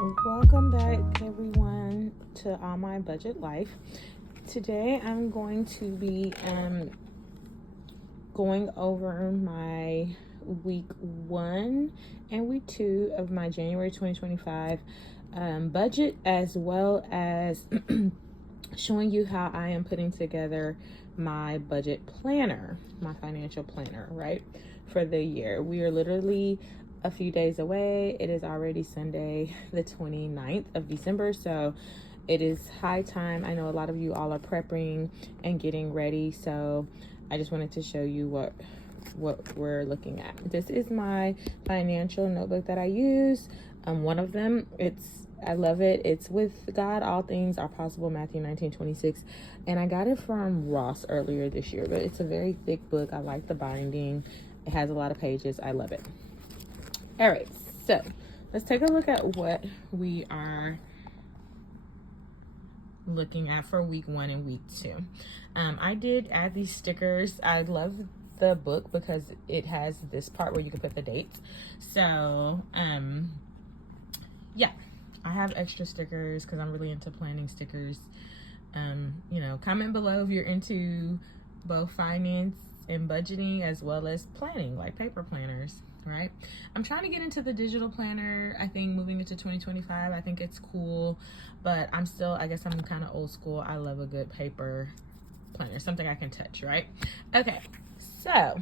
Welcome back, everyone, to All My Budget Life. Today, I'm going to be going over my week 1 and week 2 of my January 2025 budget, as well as showing you how I am putting together my budget planner, my financial planner, right, for the year. We are literally a few days away. It is already Sunday, the 29th of December, so it is high time. I know a lot of you all are prepping and getting ready, so I just wanted to show you what we're looking at. This is my financial notebook that I use. One of them, I love it. It's With God All Things Are Possible, Matthew 19:26, and I got it from Ross earlier this year, but it's a very thick book. I like the binding. It has a lot of pages. I love it. All right, so let's take a look at what we are looking at for week 1 and week 2. I did add these stickers. I love the book because it has this part where you can put the dates. So, yeah, I have extra stickers because I'm really into planning stickers. Comment below if you're into both finance and budgeting as well as planning, like paper planners. Right, I'm trying to get into the digital planner. I think moving into 2025, I think it's cool, but I guess I'm kind of old school. I love a good paper planner, something I can touch, right? Okay, so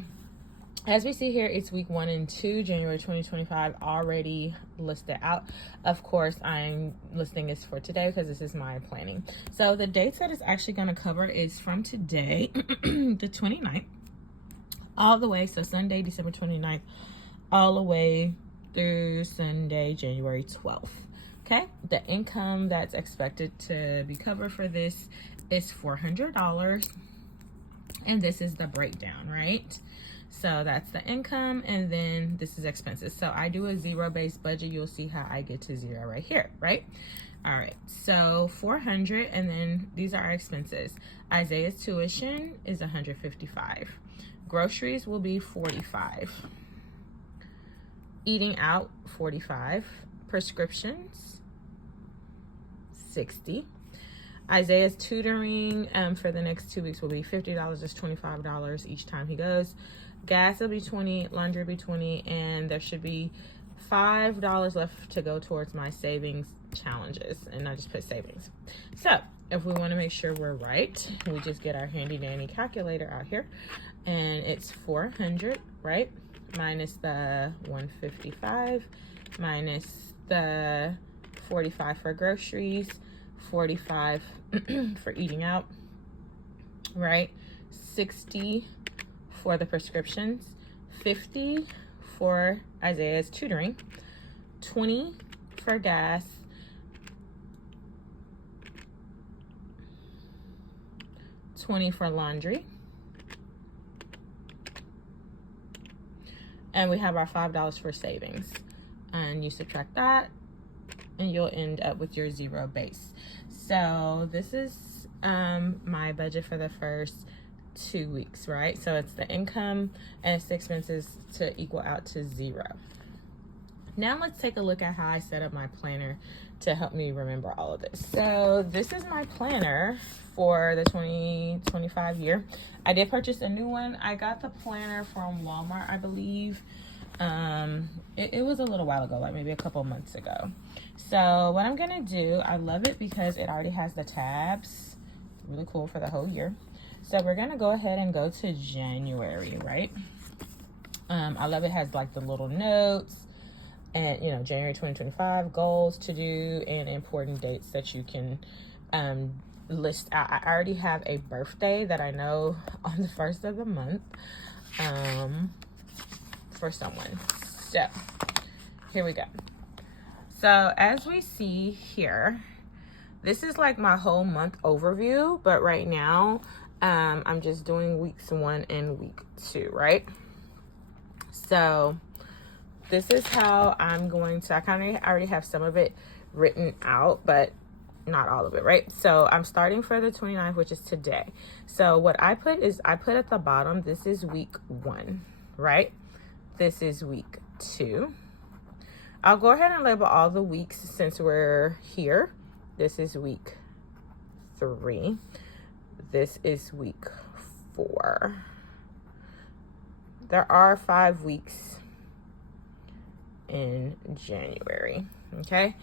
as we see here, it's week 1 and 2, January 2025, already listed out. Of course, I'm listing this for today because this is my planning. So the dates that it's actually going to cover is from today, the 29th, all the way, so Sunday, December 29th, all the way through Sunday, January 12th. Okay, the income that's expected to be covered for this is $400, and this is the breakdown, right? So that's the income, and then this is expenses. So I do a zero-based budget. You'll see how I get to zero right here, right? All right, so 400, and then these are our expenses. Isaiah's tuition is 155. Groceries will be 45. Eating out, 45. Prescriptions, 60. Isaiah's tutoring for the next 2 weeks will be $50. That's $25 each time he goes. Gas will be 20, laundry will be 20, and there should be $5 left to go towards my savings challenges, and I just put savings. So if we want to make sure we're right, we just get our handy dandy calculator out here, and it's 400, right, minus the 155 minus the 45 for groceries, 45 for eating out, right, 60 for the prescriptions, 50 for Isaiah's tutoring, 20 for gas, 20 for laundry, and we have our $5 for savings, and you subtract that and you'll end up with your zero base. So this is my budget for the first 2 weeks, right? So it's the income and it's the expenses to equal out to zero. Now let's take a look at how I set up my planner to help me remember all of this. So this is my planner for the 2025 year. I did purchase a new one. I got the planner from Walmart, I believe. It was a little while ago, like maybe a couple months ago. So what I'm gonna do, I love it because it already has the tabs. Really cool for the whole year. So we're gonna go ahead and go to January, right? I love it has like the little notes and January 2025 goals to do and important dates that you can list out. I already have a birthday that I know on the 1st of the month for someone. So here we go. So as we see here, this is like my whole month overview, but right now I'm just doing weeks 1 and week 2, right? So this is how I'm going to, I kind of already have some of it written out, but not all of it, right? So I'm starting for the 29th, which is today. So what I put is, I put at the bottom, this is week 1, right? This is week 2. I'll go ahead and label all the weeks since we're here. This is week 3. This is week 4. There are 5 weeks in January. Okay,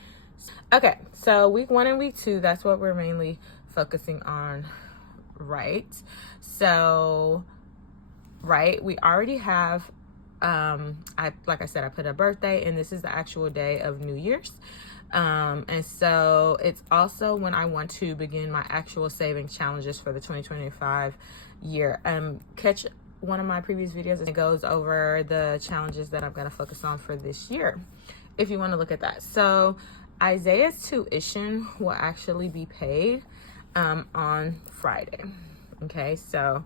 so week 1 and week 2, that's what we're mainly focusing on, right? So, right, we already have, like I said, I put a birthday, and this is the actual day of New Year's. And so it's also when I want to begin my actual savings challenges for the 2025 year. Catch one of my previous videos, and it goes over the challenges that I'm going to focus on for this year, if you want to look at that. So Isaiah's tuition will actually be paid on Friday. Okay, so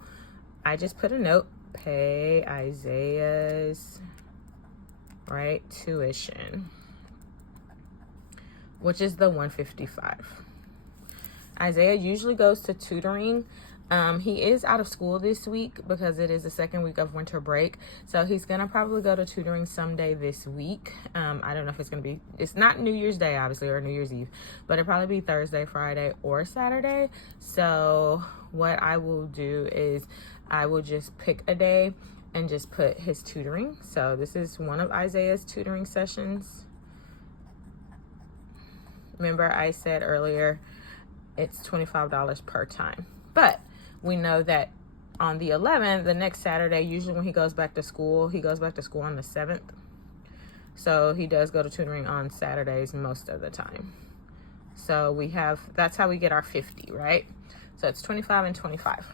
I just put a note, pay Isaiah's tuition, which is the $155. Isaiah usually goes to tutoring. He is out of school this week because it is the second week of winter break. So he's going to probably go to tutoring someday this week. I don't know if it's not New Year's Day, obviously, or New Year's Eve, but it'll probably be Thursday, Friday, or Saturday. So what I will do is I will just pick a day and just put his tutoring. So this is one of Isaiah's tutoring sessions. Remember I said earlier, it's $25 per time. But we know that on the 11th, the next Saturday, usually when he goes back to school on the 7th. So he does go to tutoring on Saturdays most of the time. So that's how we get our 50, right? So it's 25 and 25.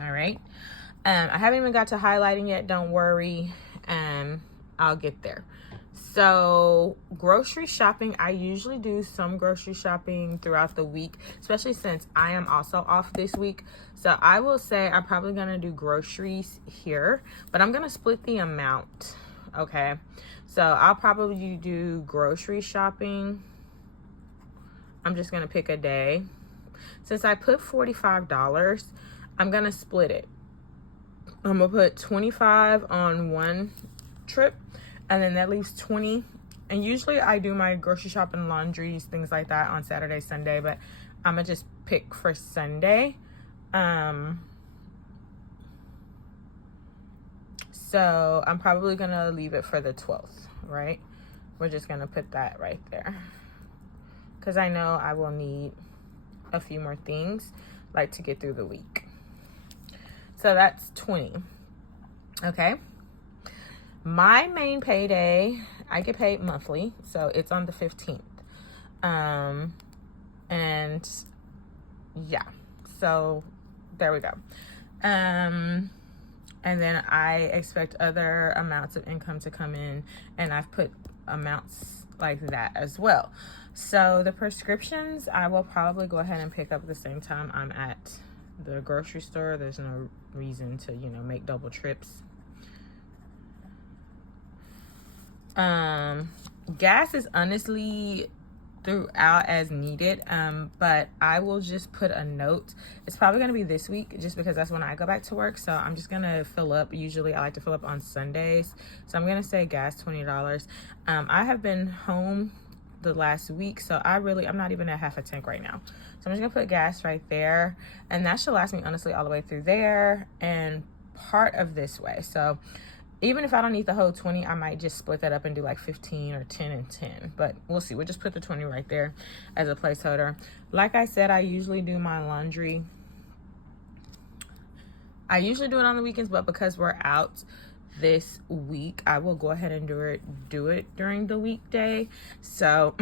All right. I haven't even got to highlighting yet. Don't worry. I'll get there. So grocery shopping, I usually do some grocery shopping throughout the week, especially since I am also off this week. So I will say I'm probably going to do groceries here, but I'm going to split the amount. Okay. So I'll probably do grocery shopping. I'm just going to pick a day. Since I put $45, I'm going to split it. I'm going to put 25 on one trip, and then that leaves 20. And usually I do my grocery shopping, laundries, things like that on Saturday, Sunday, but I'm gonna just pick for Sunday. So I'm probably gonna leave it for the 12th, right? We're just gonna put that right there, because I know I will need a few more things like to get through the week. So that's 20. Okay. My main payday, I get paid monthly, so it's on the 15th. And yeah, so there we go. And then I expect other amounts of income to come in, and I've put amounts like that as well. So the prescriptions, I will probably go ahead and pick up at the same time I'm at the grocery store. There's no reason to, make double trips. Gas is honestly throughout as needed, but I will just put a note. It's probably going to be this week just because that's when I go back to work. So I'm just going to fill up. Usually I like to fill up on Sundays. So I'm going to say gas $20. I have been home the last week, so I'm not even at half a tank right now. So I'm just going to put gas right there, and that should last me honestly all the way through there and part of this way. So even if I don't need the whole 20, I might just split that up and do like 15 or 10 and 10. But we'll see. We'll just put the 20 right there as a placeholder. Like I said, I usually do my laundry. I usually do it on the weekends, but because we're out this week, I will go ahead and do it during the weekday. So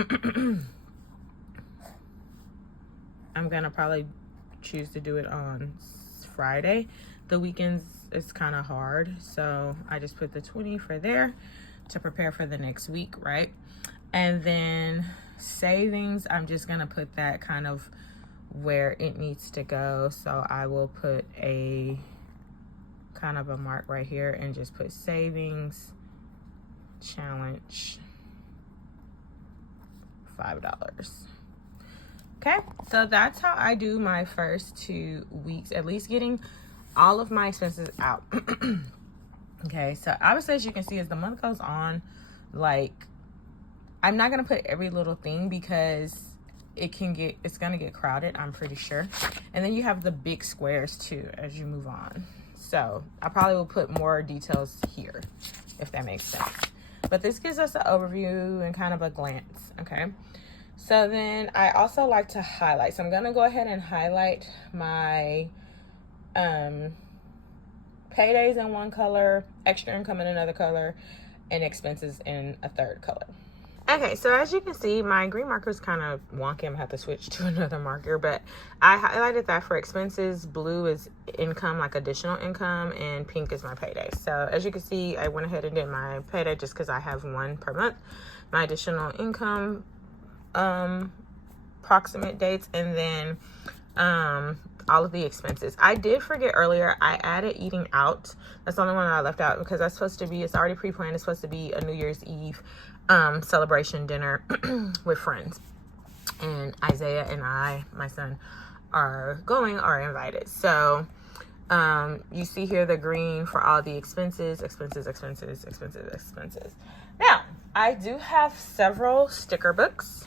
I'm going to probably choose to do it on Friday. The weekends, it's kind of hard, so I just put the 20 for there to prepare for the next week, right? And then savings, I'm just gonna put that kind of where it needs to go. So I will put a kind of a mark right here and just put savings challenge $5. Okay, so that's how I do my first 2 weeks, at least getting all of my expenses out. Okay, so obviously, as you can see, as the month goes on, like I'm not gonna put every little thing because it's gonna get crowded, I'm pretty sure. And then you have the big squares too as you move on. So I probably will put more details here, if that makes sense. But this gives us an overview and kind of a glance, okay? So then I also like to highlight. So I'm gonna go ahead and highlight my paydays in one color, extra income in another color, and expenses in a third color. Okay, so as you can see, my green marker is kind of wonky. I'm gonna have to switch to another marker, but I highlighted that for expenses. Blue is income, like additional income, and pink is my payday. So as you can see, I went ahead and did my payday just because I have one per month. My additional income, approximate dates, and then all of the expenses. I did forget earlier, I added eating out. That's the only one that I left out because that's supposed to be, it's already pre-planned. It's supposed to be a New Year's Eve celebration dinner with friends. And Isaiah and I, my son, are invited. So you see here the green for all the expenses. Now, I do have several sticker books.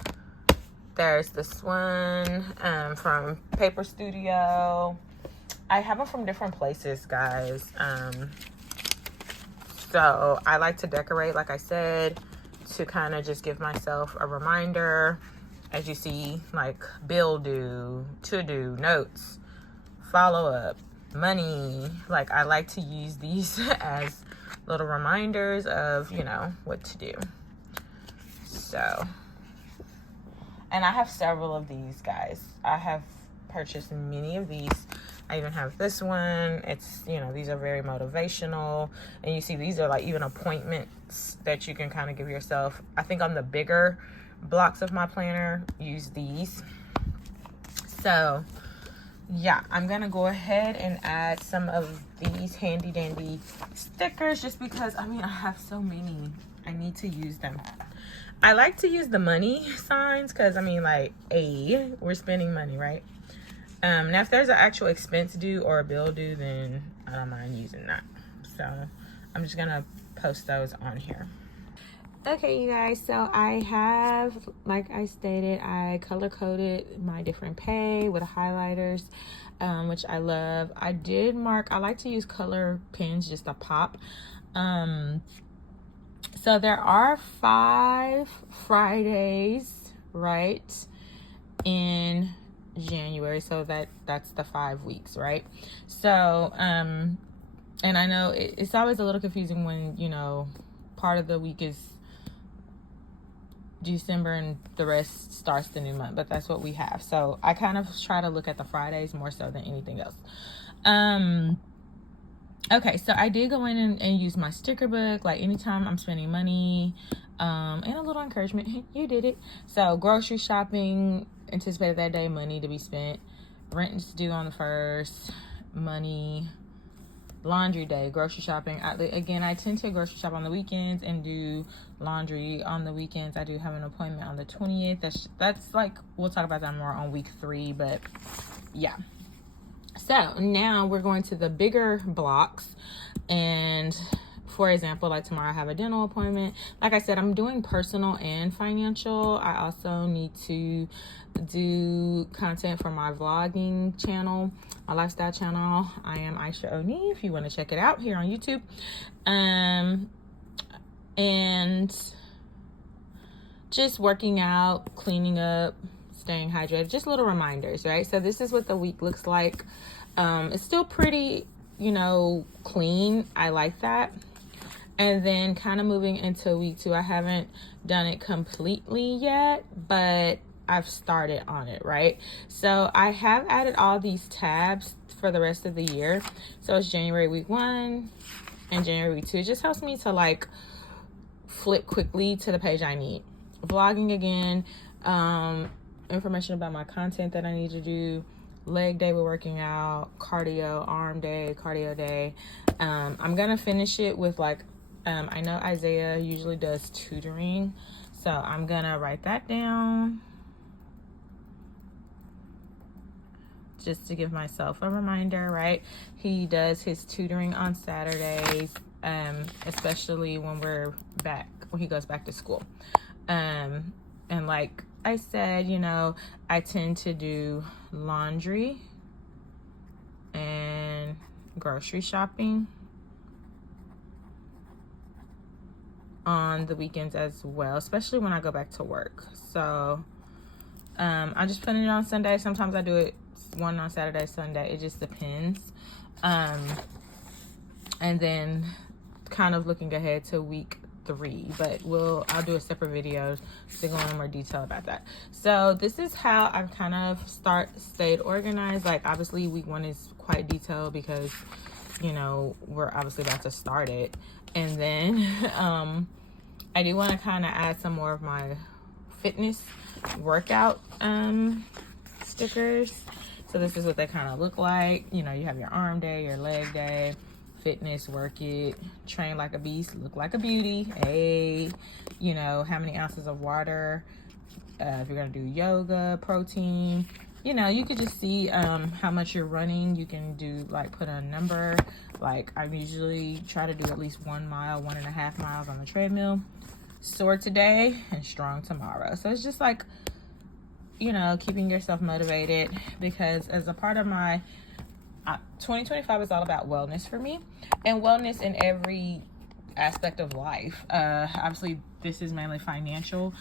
There's this one from Paper Studio. I have them from different places, guys. So I like to decorate, like I said, to kind of just give myself a reminder. As you see, like bill due, to do, notes, follow up, money. Like I like to use these as little reminders of, you know, what to do. So, and I have several of these, guys. I have purchased many of these. I even have this one. It's, you know, these are very motivational. And you see, these are like even appointments that you can kind of give yourself. I think on the bigger blocks of my planner, use these. So, yeah, I'm going to go ahead and add some of these handy dandy stickers just because, I mean, I have so many. I need to use them. I like to use the money signs because, I mean, like, we're spending money, right? Now, if there's an actual expense due or a bill due, then I don't mind using that. So, I'm just going to post those on here. Okay, you guys, so I have, like I stated, I color-coded my different pay with highlighters, which I love. I did mark, I like to use color pens just to pop. So there are 5 Fridays, right, in January. So that's the 5 weeks, right? So, and I know it's always a little confusing when, you know, part of the week is December and the rest starts the new month, but that's what we have. So I kind of try to look at the Fridays more so than anything else. Okay, so I did go in and use my sticker book, like anytime I'm spending money, and a little encouragement. You did it. So grocery shopping, anticipated that day, money to be spent. Rent is due on the 1st, money. Laundry day, grocery shopping. Again, I tend to grocery shop on the weekends and do laundry on the weekends. I do have an appointment on the 20th. That's like, we'll talk about that more on week 3, but yeah. So now we're going to the bigger blocks. And for example, like tomorrow I have a dental appointment. Like I said, I'm doing personal and financial. I also need to do content for my vlogging channel, my lifestyle channel. I am Aisha Oni, if you want to check it out here on YouTube. And just working out, cleaning up, staying hydrated, just little reminders, right? So this is what the week looks like. It's still pretty, you know, clean. I like that. And then kind of moving into week 2, I haven't done it completely yet, but I've started on it, right? So I have added all these tabs for the rest of the year. So it's January week 1 and January week 2. It just helps me to like flip quickly to the page I need. Vlogging again, information about my content that I need to do, leg day, we're working out, cardio, arm day, cardio day. I'm gonna finish it with like, I know Isaiah usually does tutoring, so I'm gonna write that down just to give myself a reminder, right? He does his tutoring on Saturdays, especially when he goes back to school. And like I said, you know, I tend to do laundry and grocery shopping on the weekends as well, especially when I go back to work. So I just put it on Sunday. Sometimes I do it one on Saturday, Sunday. It just depends. And then kind of looking ahead to week 3, but I'll do a separate video to go into more detail about that. So this is how I've kind of stayed organized. Like obviously week 1 is quite detailed because, you know, we're obviously about to start it. And then I do want to kind of add some more of my fitness workout stickers. So this is what they kind of look like. You know, you have your arm day, your leg day, fitness, work it, train like a beast, look like a beauty. Hey, you know, how many ounces of water, if you're gonna do yoga, protein, you know, you could just see how much you're running. You can do like put a number. Like I usually try to do at least 1 mile, 1.5 miles on the treadmill. Sore today and strong tomorrow. So it's just like, you know, keeping yourself motivated, because as a part of my 2025 is all about wellness for me, and wellness in every aspect of life. Obviously this is mainly financial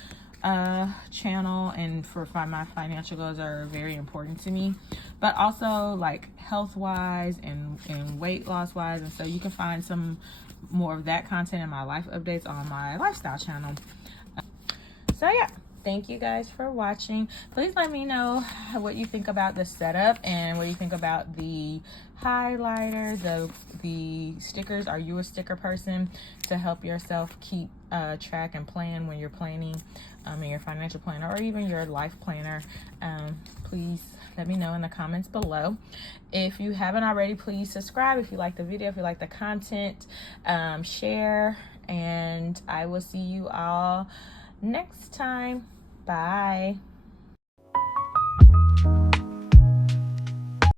channel, and for my financial goals are very important to me, but also like health wise and weight loss wise. And so you can find some more of that content in my life updates on my lifestyle channel. So yeah, thank you guys for watching. Please let me know what you think about the setup and what you think about the highlighter, the stickers. Are you a sticker person to help yourself keep track and plan when you're planning in your financial planner or even your life planner? Please let me know in the comments below. If you haven't already, please subscribe if you like the video, if you like the content, share, and I will see you all next time. Bye.